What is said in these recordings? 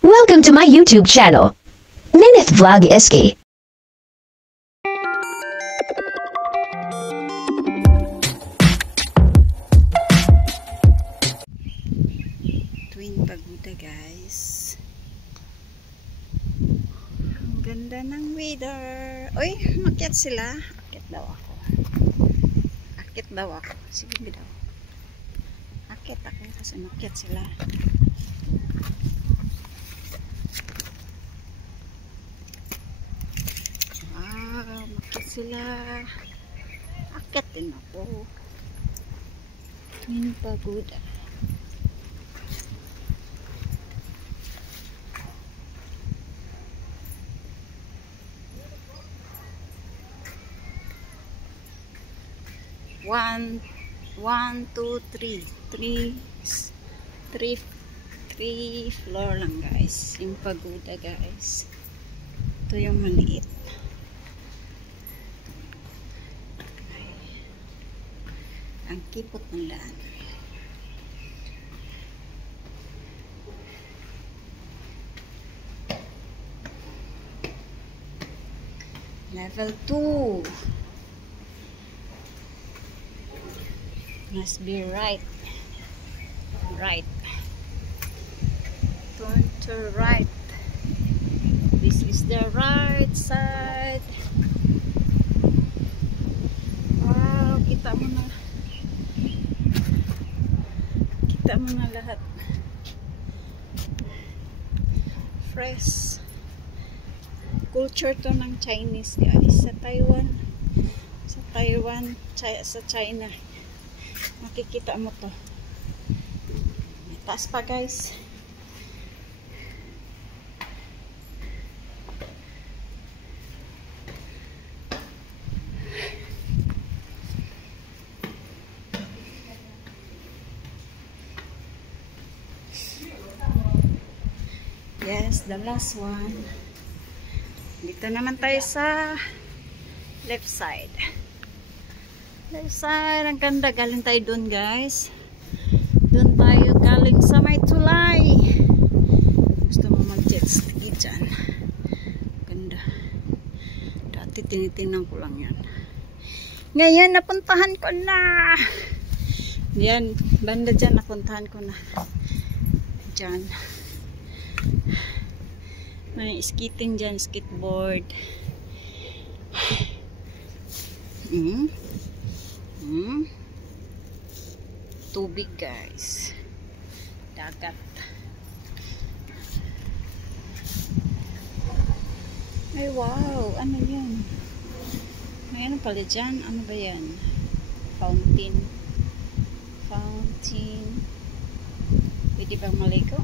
Welcome to my YouTube channel, Ninith Vlog Iski. Twin Pagoda, guys. Ang ganda ng weather. Uy, makyat sila. Akit daw ako. Akit daw ako. Sige daw. Akit ako kasi makyat sila. Wow, makyat sila. Akit din ako. Twin Pagoda. One, two, three floor lang, guys. Yung pagoda, guys. Ito yung maliit. Okay. Ang kipot ng daan. Level 2. Must be right. Turn to right. This is the right side. Wow, kita mo na. Kita mo na lahat. Fresh. Culture to ng Chinese, guys. Sa Taiwan. Sa China. Makikita mo to. May taas pa, guys. Yes, the last one. Dito naman tayo sa left side. Left side, ang ganda. Galing tayo dun, guys. Dun tayo galing sa may tulay. Gusto mo mag-jet ski dyan. Ganda. Dati tinitingnan ko lang yan. Ngayon, napuntahan ko na. Yan, banda dyan, napuntahan ko na. Dyan. May skating dyan, skateboard. Tubig, guys. Dagat. Ay, wow. Ano yan? May ano pala dyan? Ano ba yan? Fountain. Pwede bang maligo?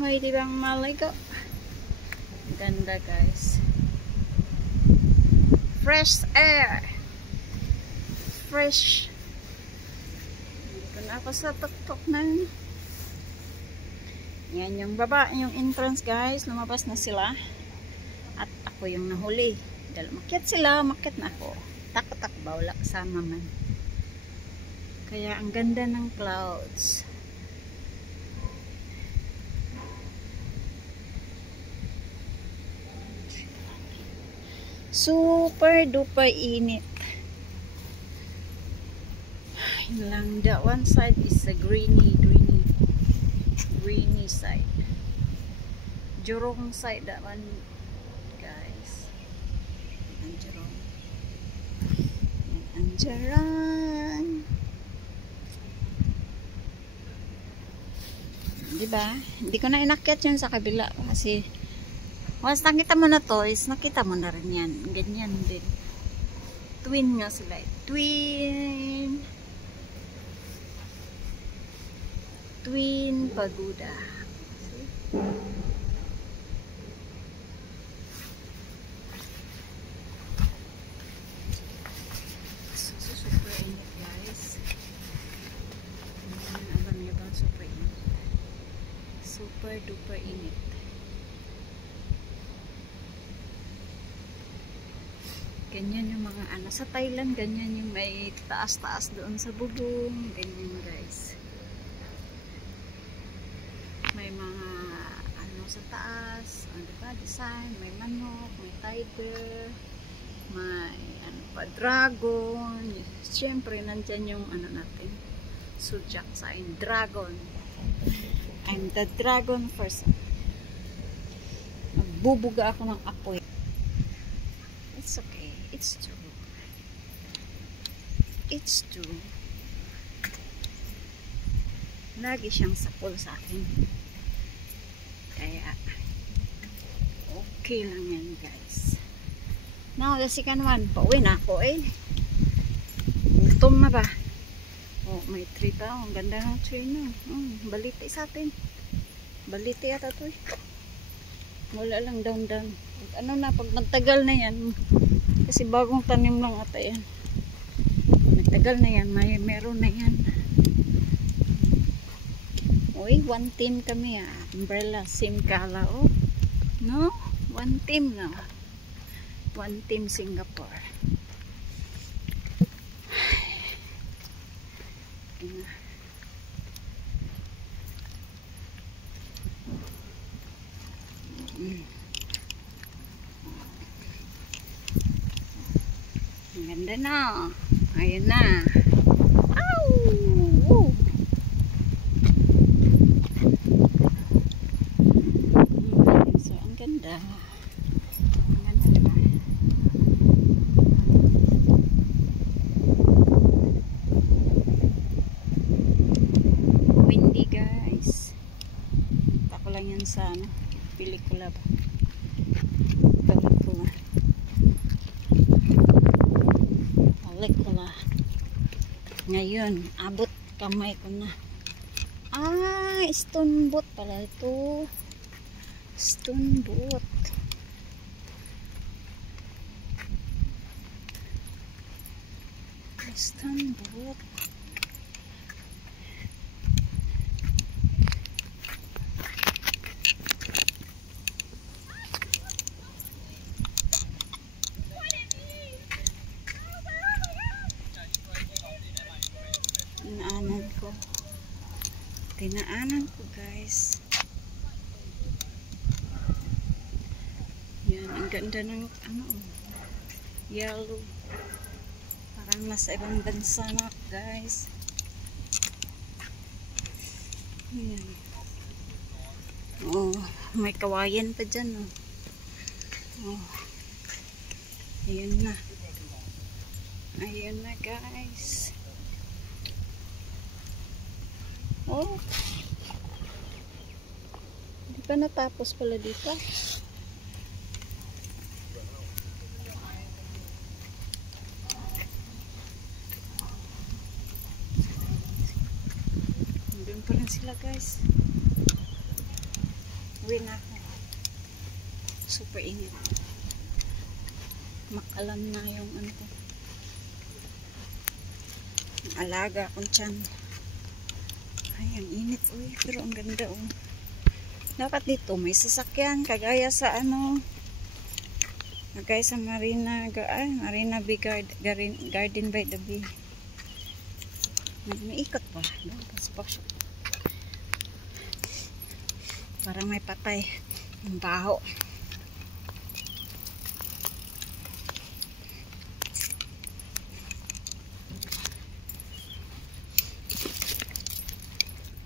Pwede bang maligo? Ganda, guys. Fresh air. Fresh. Dito na ako sa tuktok na. Yan yung baba, yung entrance, guys. Lumabas na sila. At ako yung nahuli. Dahil makyat sila, makyat na ako. Takot ako ba? Wala kasama man. Kaya ang ganda ng clouds. Super duper init. Yun lang, that one side is a greeny side. Jurong side, that one, guys. Ang Jurong. Ang Jurong. Diba? Hindi ko na inakyat yun sa kabila kasi once nakita mo na to, is nakita mo na rin yan. Ganyan din. Twin nga sila. Twin Pagoda. Super init, guys. Alam niyo ba? Super init. Super duper init. Ganyan yung mga ano sa Thailand, ganyan yung may taas-taas doon sa bubong, ganyan, guys. sa taas. O, diba? Design. May manok, may tiger, may ano pa, dragon. Siyempre, nandyan yung ano natin. Zodiac sign. Dragon. I'm the dragon person. Magbubuga ako ng apoy. It's okay. It's true. It's true. Lagi siyang sapol sa akin. Kaya, okay lang yan, guys. Now, the second one. Pauwi na ako eh. Gutom na ba? Oh, may tree pa. Ang ganda ng tree na. Baliti sa atin. Baliti ata to eh. Wala lang down. Ano na, pag nagtagal na yan. Kasi bagong tanim lang ata yan. Nagtagal na yan. Meron na yan. Uy, one team kami ah. Umbrella, same color oh. No? One team na. One team Singapore. Ang ganda na. Ayun na. So, ang ganda. Ang ganda diba? Windy guys. Tako lang yan sa ano, pelikula ba? Pelikula. Ngayon, abot kamay ko na. Ah, stone boat pala ito. Stone boat. Stone boat. Tinaanan ko guys. Yan, ang ganda ng ano, yellow. Parang nasa ibang bansa na guys. Yan. Oh, may kawayan pa dyan oh. Oh. Ayan na. Ayan na guys. Oh. Hindi pa natapos pala dito. Nandun pa rin sila guys. Uwi na ako. Super init. Makalam na yung ano ko. Alaga akong tiyan. Ay, ang init, uy. Pero ang ganda, oh. Dapat dito, may sasakyan. Kagaya sa, ano, kagaya sa Marina Bay Garden by the Bay. May ikot pa. Parang may patay. Ang baho.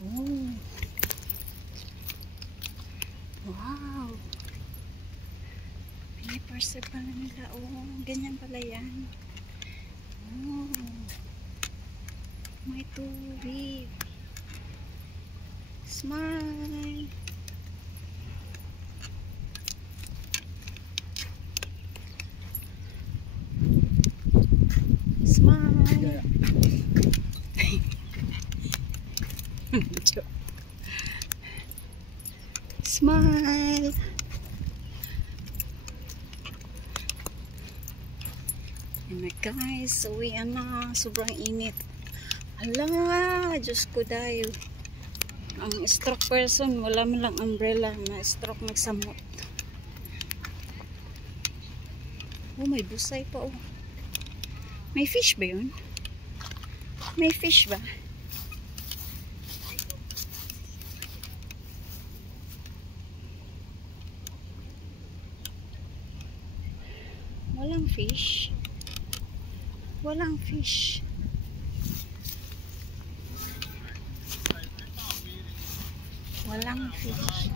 Oh. Wow. Piniperserve pala nila. Oh, ganyan pala yan. Oh. May tubig. Smile. Smile. Smile. Yan na guys, uwian na. Sobrang init. Ala, Diyos ko dahil. Ang stroke person, wala man lang umbrella. Na-stroke nagsamot. Oh, may busay pa oh. May fish ba yun? May fish ba? Walang fish. Walang fish. Walang fish.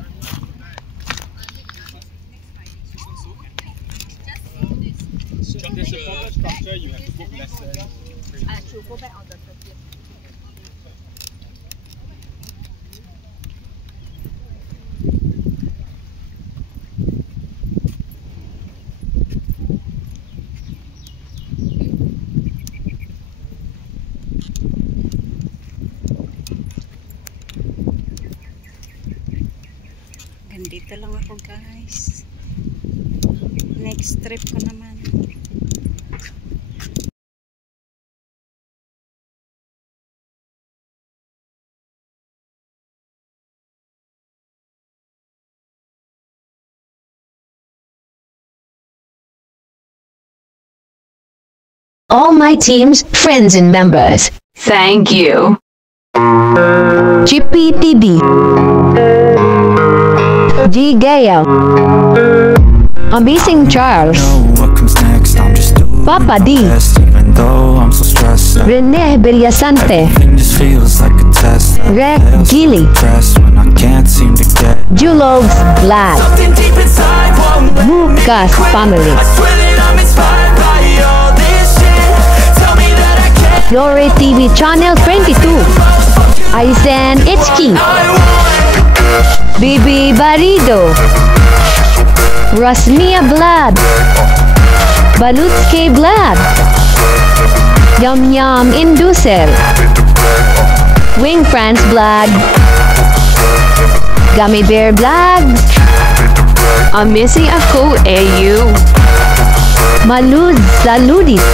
Dito lang ako guys. Next trip ko naman. All my team's friends and members. Thank you. GPTV. G. Gale. Amazing Charles. Papa D. Rene Villasante. Rek Gili. Julogs Vlad. Mukas family. Lore TV Channel 22. Aizen Ichki. Bibi Barido. Rasmia Vlad. Balutske Vlad. Yum Yum Inducer. Wing France Vlad. Gummy Bear Vlad. Amisi ako AU. Maluz Zaludis.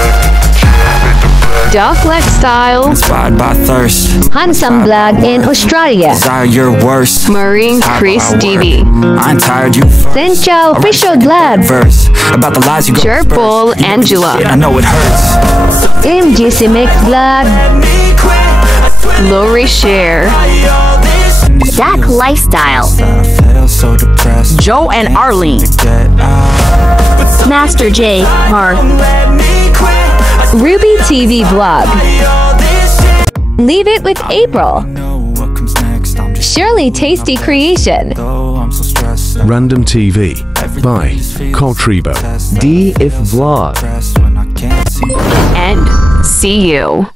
Duck Leg Style. Inspired by thirst. Handsome Vlog in Australia. Desire your worst. Marine Chris TV. I ain't tired, you Sencha Official Vlog. verse about the lies you go Jerpol disperse. You Angela. shit, I know it hurts. MGC Mix Vlog. Lori Share. Zach Lifestyle. I feel so depressed. Joe and Arlene. Get out. Master J. Mark. Ruby TV Vlog. Leave It with April. Know what comes next. I'm just Shirley Tasty Creation. though I'm so stressed. Random TV by Coltribo. D if Vlog. Depressed when I can't see. And see you.